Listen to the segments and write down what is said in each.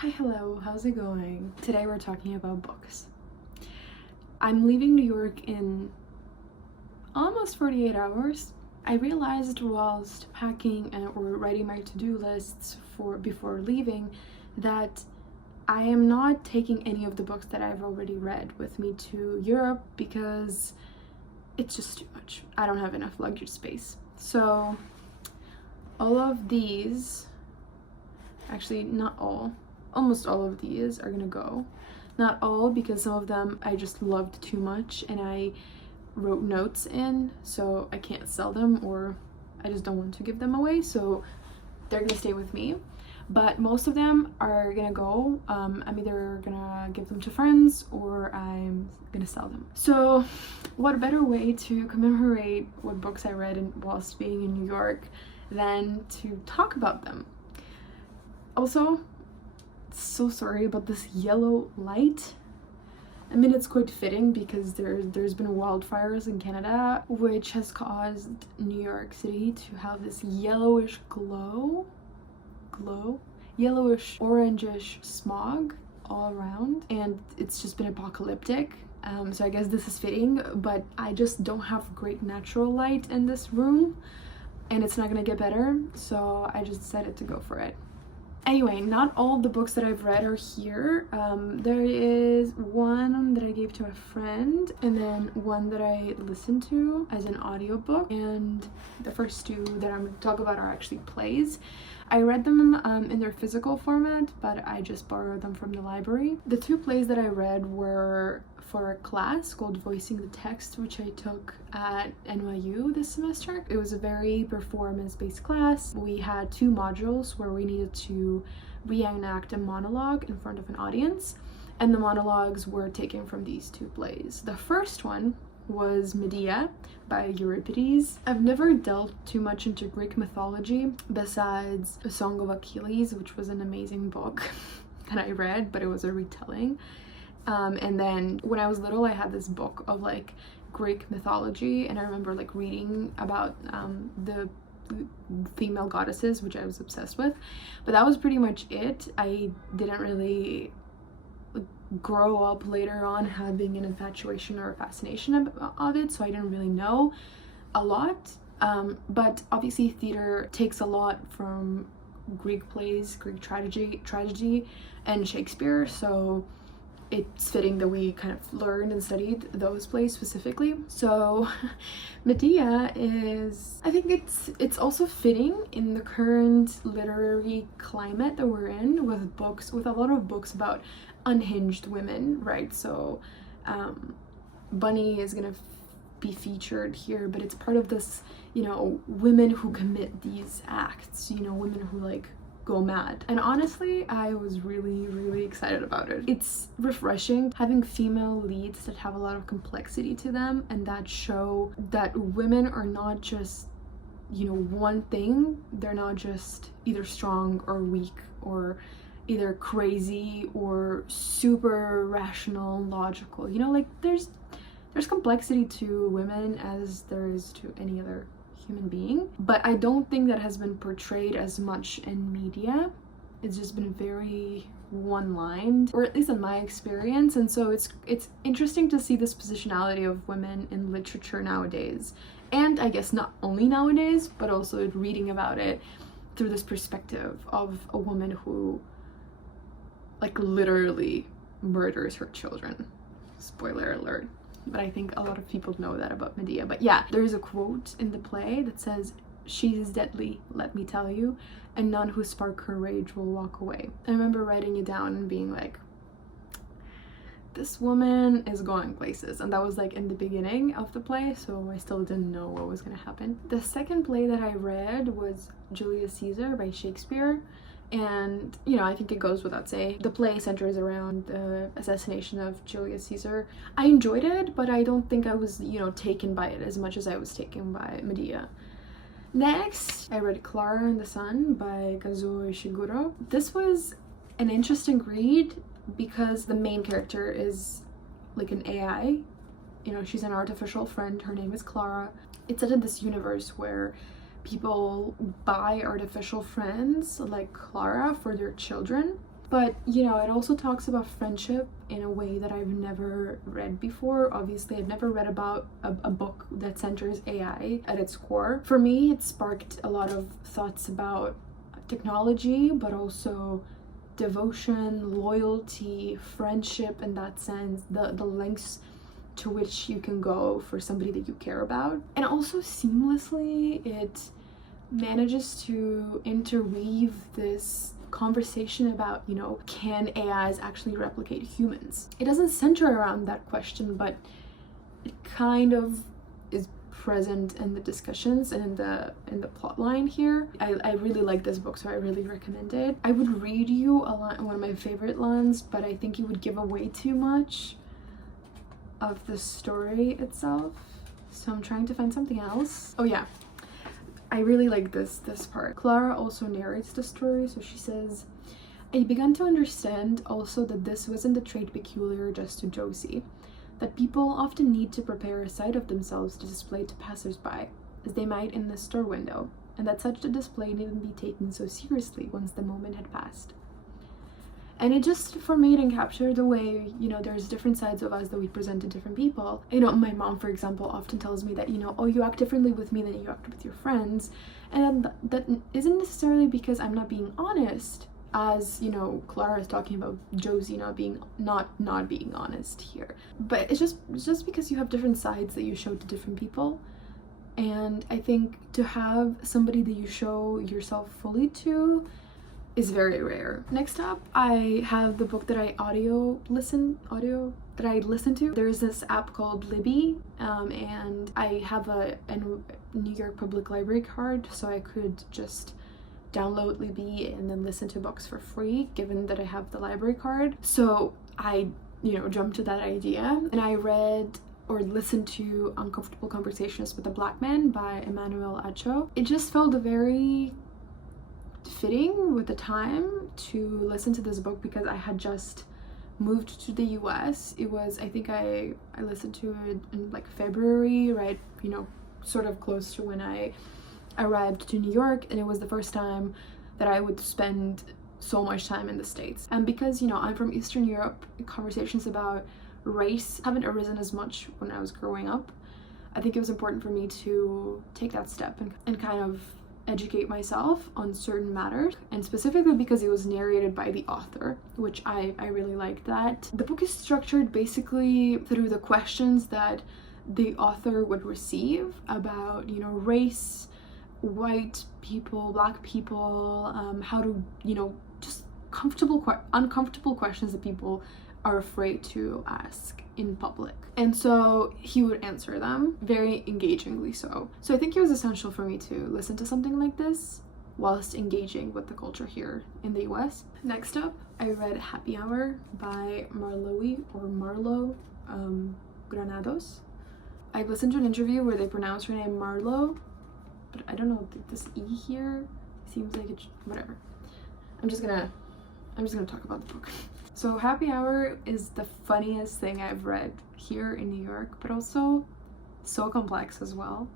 Hi, hello, how's it going? Today we're talking about books. I'm leaving New York in almost 48 hours. I realized whilst packing or writing my to-do lists for before leaving that I am not taking any of the books that I've already read with me to Europe because it's just too much. I don't have enough luggage space. So all of these, actually not all, almost all of these are gonna go. Not all, because some of them I just loved too much and I wrote notes in, so I can't sell them, or I just don't want to give them away, so they're gonna stay with me. But most of them are gonna go. I'm either gonna give them to friends or I'm gonna sell them. So what better way to commemorate what books I read whilst being in New York than to talk about them. Also, so sorry about this yellow light. I mean, it's quite fitting because there's been wildfires in Canada, which has caused New York City to have this yellowish yellowish orangish smog all around, and it's just been apocalyptic. So I guess this is fitting, but I just don't have great natural light in this room and it's not gonna get better, so I just decided to go for it. Anyway, not all the books that I've read are here. There is one that I gave to a friend, and then one that I listened to as an audiobook, and the first two that I'm going to talk about are actually plays. I read them in their physical format, but I just borrowed them from the library. The two plays that I read were for a class called Voicing the Text, which I took at NYU this semester. It was a very performance-based class. We had two modules where we needed to reenact a monologue in front of an audience, and the monologues were taken from these two plays. The first one was Medea by Euripides. I've never delved too much into Greek mythology besides A Song of Achilles, which was an amazing book that I read, but it was a retelling. And then when I was little, I had this book of like Greek mythology, and I remember like reading about the female goddesses, which I was obsessed with, but that was pretty much it. I didn't really grow up later on having an infatuation or a fascination of it, so I didn't really know a lot. But obviously theater takes a lot from Greek plays, Greek tragedy and Shakespeare, so it's fitting that we kind of learned and studied those plays specifically. So Medea is, I think it's also fitting in the current literary climate that we're in, with a lot of books about unhinged women, right? So Bunny is gonna be featured here, but it's part of this, you know, women who commit these acts, you know, women who like go mad. And honestly, I was really excited about it. It's refreshing having female leads that have a lot of complexity to them, and that show that women are not just, you know, one thing. They're not just either strong or weak, or either crazy or super rational, logical. You know, like there's complexity to women as there is to any other human being, but I don't think that has been portrayed as much in media. It's just been very one-lined, or at least in my experience, and so it's interesting to see this positionality of women in literature nowadays, and I guess not only nowadays, but also reading about it through this perspective of a woman who like literally murders her children. Spoiler alert. But I think a lot of people know that about Medea. But yeah, there is a quote in the play that says, "She is deadly, let me tell you, and none who spark her rage will walk away." I remember writing it down and being like, this woman is going places. And that was like in the beginning of the play, so I still didn't know what was gonna happen. The second play that I read was Julius Caesar by Shakespeare. And, you know, I think it goes without saying, the play centers around the assassination of Julius Caesar. I enjoyed it, but I don't think I was, you know, taken by it as much as I was taken by Medea. Next, I read Clara and the Sun by Kazuo Ishiguro. This was an interesting read because the main character is like an AI. You know, she's an artificial friend. Her name is Clara. It's set in this universe where people buy artificial friends like Clara for their children, But you know, it also talks about friendship in a way that I've never read before. Obviously, I've never read about a book that centers AI at its core. For me, it sparked a lot of thoughts about technology, but also devotion, loyalty, friendship in that sense, the lengths to which you can go for somebody that you care about. And also seamlessly, it manages to interweave this conversation about, you know, can AIs actually replicate humans? It doesn't center around that question, but it kind of is present in the discussions and in the plot line here. I really like this book, so I really recommend it. I would read you one of my favorite lines, but I think it would give away too much of the story itself, so I'm trying to find something else. Oh yeah, I really like this part. Clara also narrates the story, so she says, I began to understand also that this wasn't a trait peculiar just to Josie, that people often need to prepare a side of themselves to display to passers-by, as they might in the store window, and that such a display needn't be taken so seriously once the moment had passed. And it just, for me, it encaptured the way, you know, there's different sides of us that we present to different people. You know, my mom, for example, often tells me that, you know, oh, you act differently with me than you act with your friends. And that isn't necessarily because I'm not being honest, as, you know, Clara is talking about Josie not being honest here. But it's just because you have different sides that you show to different people. And I think to have somebody that you show yourself fully to is very rare. Next up, I have the book that I listen to. There's this app called Libby, and I have a New York Public Library card, so I could just download Libby and then listen to books for free, given that I have the library card. So I, you know, jumped to that idea, and I read or listened to Uncomfortable Conversations with a Black Man by Emmanuel Acho. It just felt very fitting with the time to listen to this book because I had just moved to the US. It was, I think I listened to it in like February, right, you know, sort of close to when I arrived to New York, and it was the first time that I would spend so much time in the States. And because, you know, I'm from Eastern Europe, conversations about race haven't arisen as much when I was growing up. I think it was important for me to take that step and kind of educate myself on certain matters, and specifically because it was narrated by the author, which I really liked that. The book is structured basically through the questions that the author would receive about, you know, race, white people, black people, how to, you know, just uncomfortable questions that people are afraid to ask in public. And so he would answer them very engagingly so. So I think it was essential for me to listen to something like this whilst engaging with the culture here in the US. Next up, I read Happy Hour by Marlo Granados. I listened to an interview where they pronounce her name Marlo, but I don't know, this E here seems like it's whatever. I'm just gonna talk about the book. So Happy Hour is the funniest thing I've read here in New York, but also so complex as well.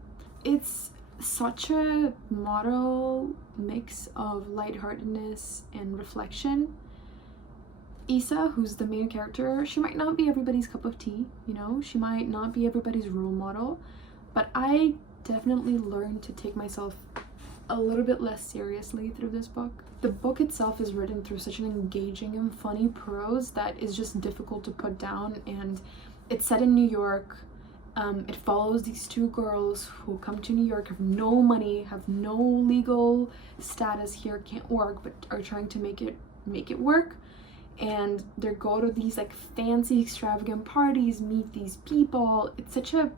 It's such a model mix of lightheartedness and reflection. Isa, who's the main character, she might not be everybody's cup of tea, you know, she might not be everybody's role model, but I definitely learned to take myself a little bit less seriously through this book. The book itself is written through such an engaging and funny prose that is just difficult to put down, and it's set in New York. It follows these two girls who come to New York, have no money, have no legal status here, can't work, but are trying to make it work. And they go to these like fancy extravagant parties, meet these people. It's such a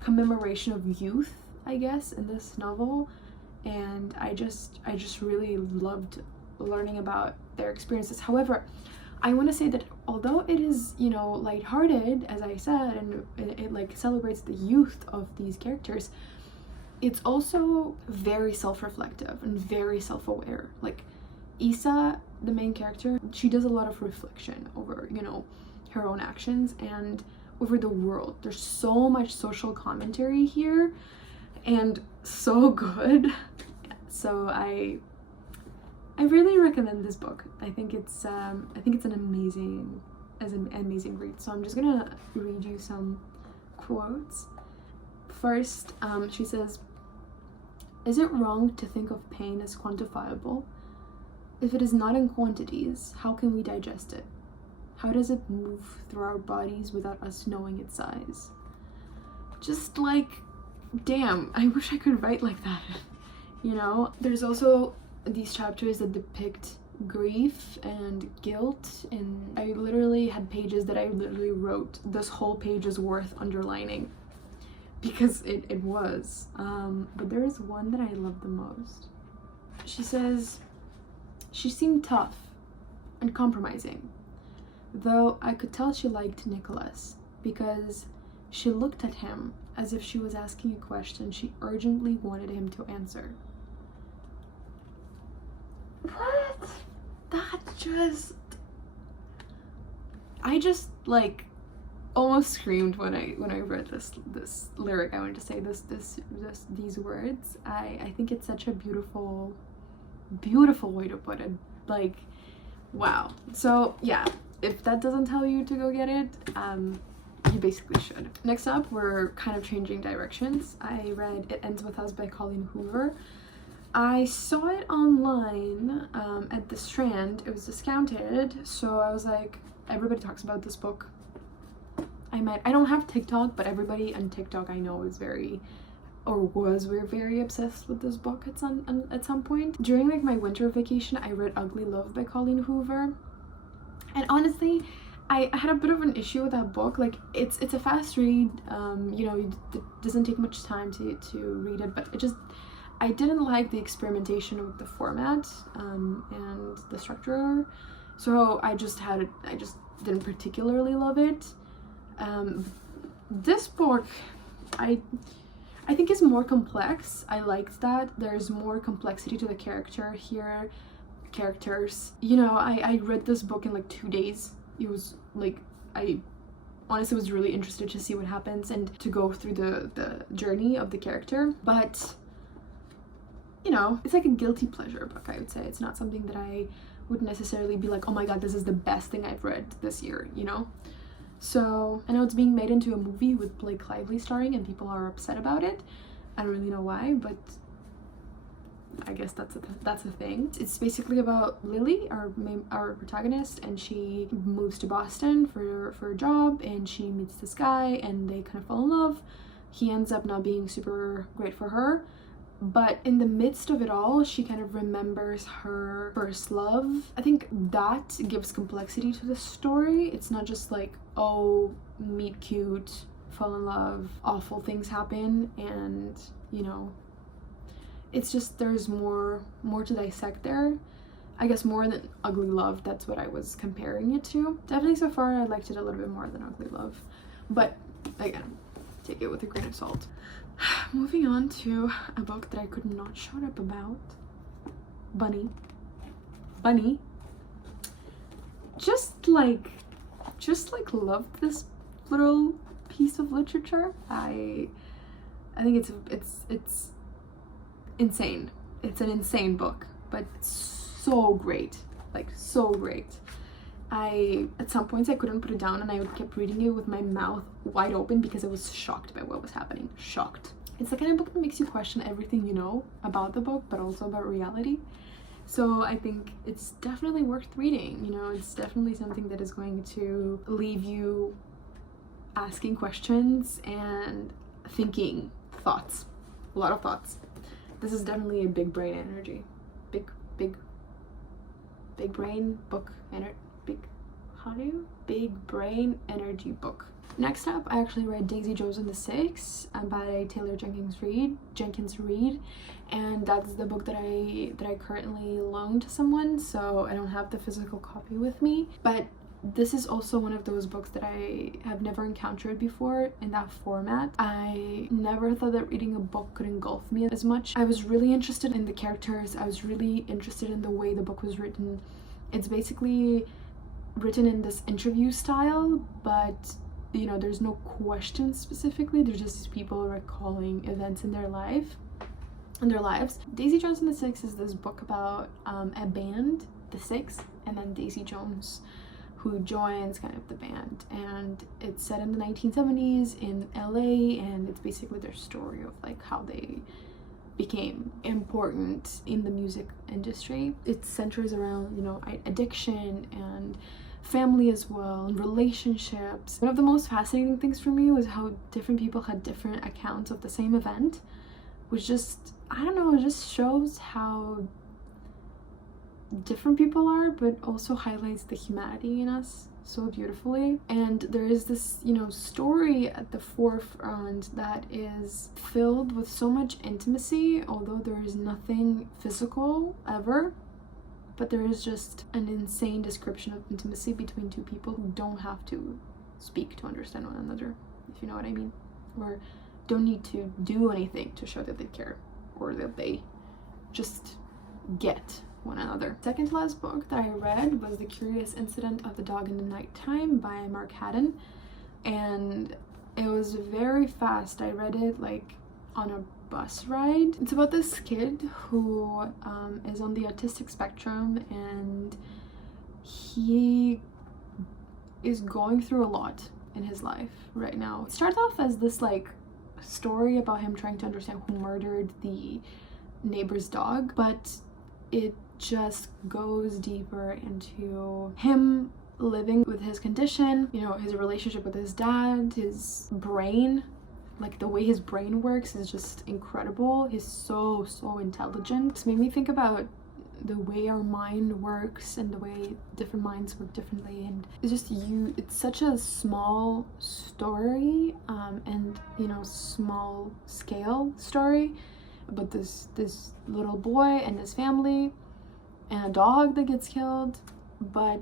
commemoration of youth, I guess, in this novel. And I just really loved learning about their experiences. However, I want to say that although it is, you know, lighthearted, as I said, and it like celebrates the youth of these characters, it's also very self-reflective and very self-aware. Like Isa, the main character, she does a lot of reflection over, you know, her own actions and over the world. There's so much social commentary here, and so good. So I really recommend this book. I think it's an amazing read. So I'm just gonna read you some quotes. First, she says, "Is it wrong to think of pain as quantifiable? If it is not in quantities, how can we digest it? How does it move through our bodies without us knowing its size?" Just like, damn, I wish I could write like that. You know? There's also these chapters that depict grief and guilt, and I literally had pages that I literally wrote this whole page's worth underlining, because it was. But there is one that I love the most. She says, "She seemed tough and compromising, though I could tell she liked Nicholas, because she looked at him as if she was asking a question she urgently wanted him to answer." What? That just... I just like almost screamed when I read this lyric. I wanted to say these words. I think it's such a beautiful way to put it. Like, wow. So yeah, if that doesn't tell you to go get it, you basically should. Next up, we're kind of changing directions. I read It Ends With Us by Colleen Hoover. I saw it online at the Strand. It was discounted, so I was like, everybody talks about this book. I don't have TikTok, but everybody on TikTok I know is very obsessed with this book at some point. During like my winter vacation, I read Ugly Love by Colleen Hoover, and honestly, I had a bit of an issue with that book. Like, it's a fast read, you know, it doesn't take much time to read it, but I didn't like the experimentation with the format and the structure, so I just didn't particularly love it. This book, I think is more complex. I liked that. There's more complexity to the characters. You know, I read this book in like 2 days. It was like, I honestly was really interested to see what happens and to go through the journey of the character. But, you know, it's like a guilty pleasure book, I would say. It's not something that I would necessarily be like, oh my god, this is the best thing I've read this year, you know? So, I know it's being made into a movie with Blake Lively starring, and people are upset about it. I don't really know why, but I guess that's a thing. It's basically about Lily, our protagonist, and she moves to Boston for a job, and she meets this guy, and they kind of fall in love. He ends up not being super great for her, but in the midst of it all, she kind of remembers her first love. I think that gives complexity to the story. It's not just like, oh, meet cute, fall in love, awful things happen, and, you know, it's just, there's more to dissect there. I guess more than Ugly Love, that's what I was comparing it to. Definitely so far I liked it a little bit more than Ugly Love, but again, take it with a grain of salt. Moving on to a book that I could not shut up about. Bunny. Just like loved this little piece of literature. I think it's insane. It's an insane book, but so great, like so great. At some points I couldn't put it down, and I kept reading it with my mouth wide open because I was shocked by what was happening. Shocked. It's the kind of book that makes you question everything you know about the book, but also about reality. So I think it's definitely worth reading. You know, it's definitely something that is going to leave you asking questions and thinking thoughts. A lot of thoughts. This is definitely a big brain energy. Big brain book energy. Big brain energy book. Next up, I actually read Daisy Jones and the Six by Taylor Jenkins Reid, and that's the book that I currently loaned to someone, so I don't have the physical copy with me. But this is also one of those books that I have never encountered before in that format. I never thought that reading a book could engulf me as much. I was really interested in the characters. I was really interested in the way the book was written. It's basically written in this interview style, but you know, there's no questions specifically. There's just people recalling events in their life. in their lives. Daisy Jones and the Six is this book about a band, the Six, and then Daisy Jones, who joins kind of the band, and it's set in the 1970s in LA, and it's basically their story of like how they became important in the music industry. It centers around, you know, addiction and family as well, and relationships. One of the most fascinating things for me was how different people had different accounts of the same event, which just, I don't know, it just shows how different people are, but also highlights the humanity in us so beautifully. And there is this, you know, story at the forefront that is filled with so much intimacy, although there is nothing physical ever, but there is just an insane description of intimacy between two people who don't have to speak to understand one another, if you know what I mean, or don't need to do anything to show that they care, or that they just get one another. Second to last book that I read was The Curious Incident of the Dog in the Nighttime by Mark Haddon, and it was very fast. I read it like on a bus ride. It's about this kid who is on the autistic spectrum, and he is going through a lot in his life right now. It starts off as this like story about him trying to understand who murdered the neighbor's dog, but it just goes deeper into him living with his condition, you know, his relationship with his dad, his brain. Like the way his brain works is just incredible. He's so intelligent. It's made me think about the way our mind works and the way different minds work differently, and it's just it's such a small story, and you know, small scale story about this little boy and his family and a dog that gets killed, but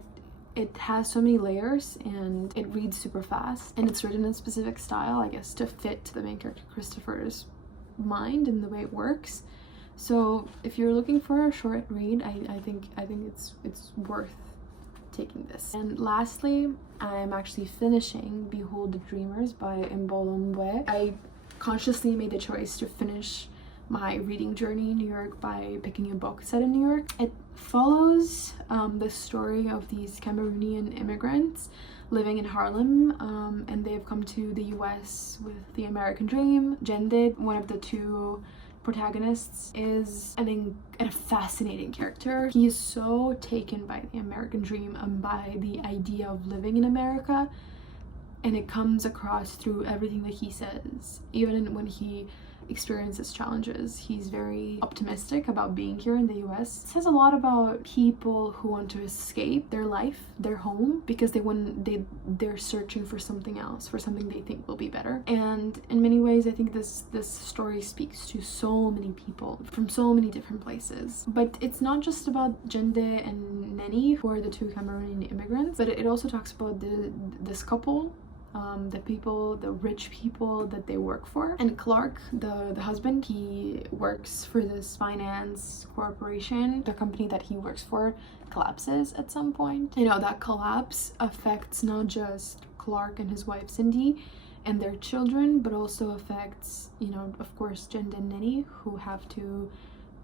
it has so many layers and it reads super fast, and it's written in a specific style, I guess, to fit the main character Christopher's mind and the way it works. So if you're looking for a short read, I think it's worth taking this. And lastly, I'm actually finishing Behold the Dreamers by Mbolo. I consciously made the choice to finish my reading journey in New York by picking a book set in New York. It follows the story of these Cameroonian immigrants living in Harlem, and they've come to the US with the American dream. Jendid, one of the two protagonists, is a fascinating character. He is so taken by the American dream and by the idea of living in America, and it comes across through everything that he says. Even when he experiences challenges, he's very optimistic about being here in the US. It says a lot about people who want to escape their life, their home, because they're searching for something else, for something they think will be better. And in many ways, I think this story speaks to so many people from so many different places. But it's not just about Jende and Neni, who are the two Cameroonian immigrants, but it also talks about this couple, the rich people that they work for. And Clark, the husband, he works for this finance corporation. The company that he works for collapses at some point. You know, that collapse affects not just Clark and his wife Cindy and their children, but also affects, you know, of course, Jen and Neni, who have to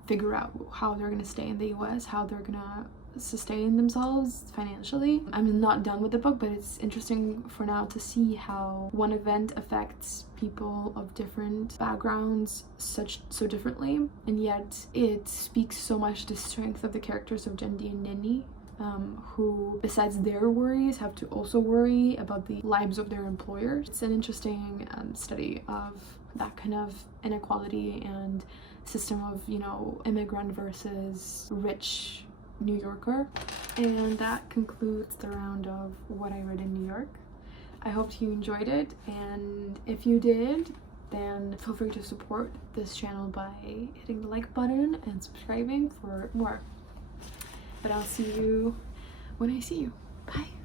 figure out how they're gonna stay in the US, how they're gonna sustain themselves financially. I'm not done with the book, but it's interesting for now to see how one event affects people of different backgrounds so differently, and yet it speaks so much to the strength of the characters of Jendi and Nini, who besides their worries have to also worry about the lives of their employers. It's an interesting study of that kind of inequality and system of, you know, immigrant versus rich New Yorker. And that concludes the round of what I read in New York. I hope you enjoyed it, and if you did, then feel free to support this channel by hitting the like button and subscribing for more. But I'll see you when I see you. Bye.